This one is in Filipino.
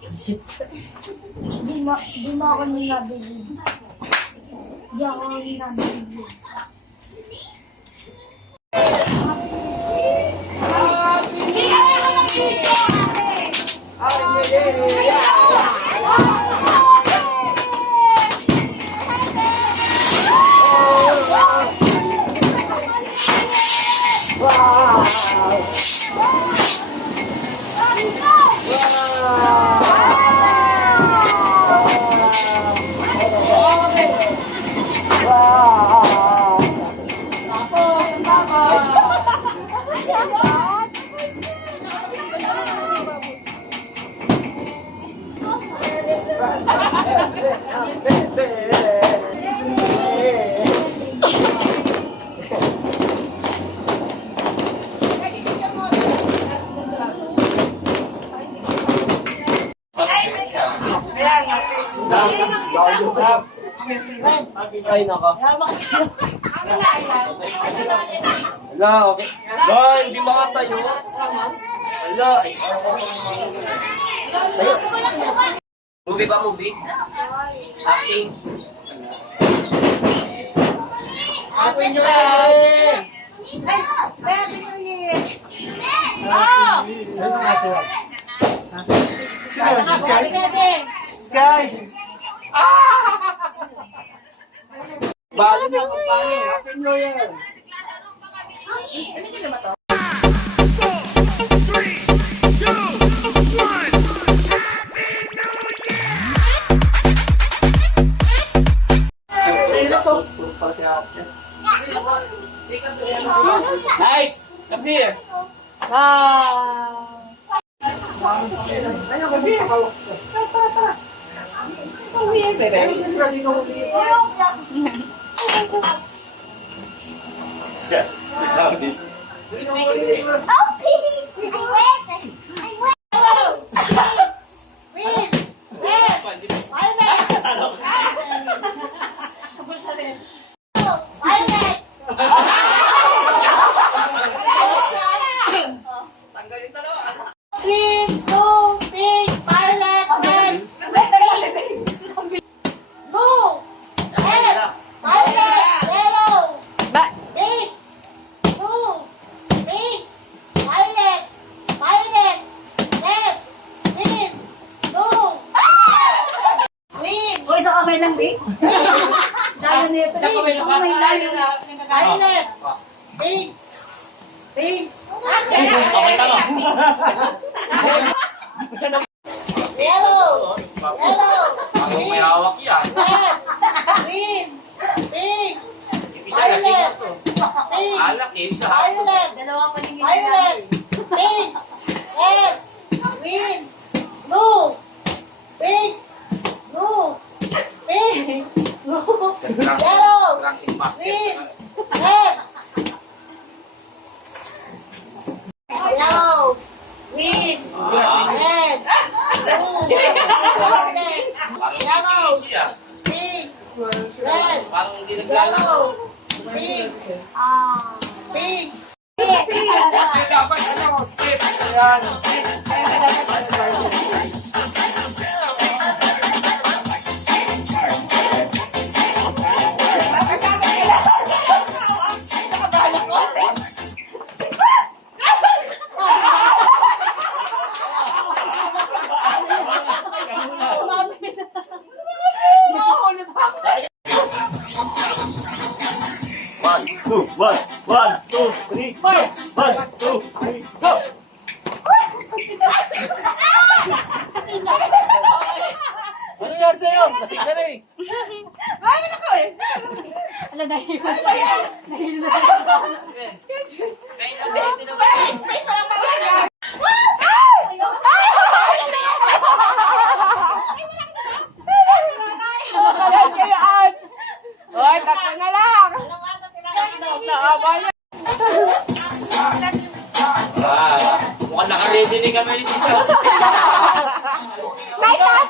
Di mo ako nabili. Di ako nabili. Ay, naka. Wala, okay. Don, di makatayo. Wala. Movie ba, movie? Acting. Acting nyo eh! Sky? Sky! Bali na ako, bali. Acting nyo yan. Night! Come here! Wow! Okay lang, di? Lalo nito. May layo na. Violet! Pink! Pink! Okay, tama. Yellow! Yellow! Ako may hawak yan. Red! Green! Pink! Isa na siya to. Pink! Alak eh, isa hapon. Violet! Dalawang paningin Violet! Pink! Red! Green! Blue! Pink! Blue! Pink! Blue! Yellow! Ranking master. Green! Red! Yellow! Green! Red! Blue! Violet! Parang Yellow! easy ah. Pink! Red! Parang hindi naglalaro. Yellow! Pink! Pink! Kasi dapat ano, steps. Ayan. One, two, three, go! 1, 2, 3, go! Ano yan sa'yo? Kasing ka na eh. Ala, nahihil. Ano ba yan? Nahihil na. Space na lang ba yan? Hoy, takbo na lang! Mukhang naka-ready ni kami ni Tisa. May taas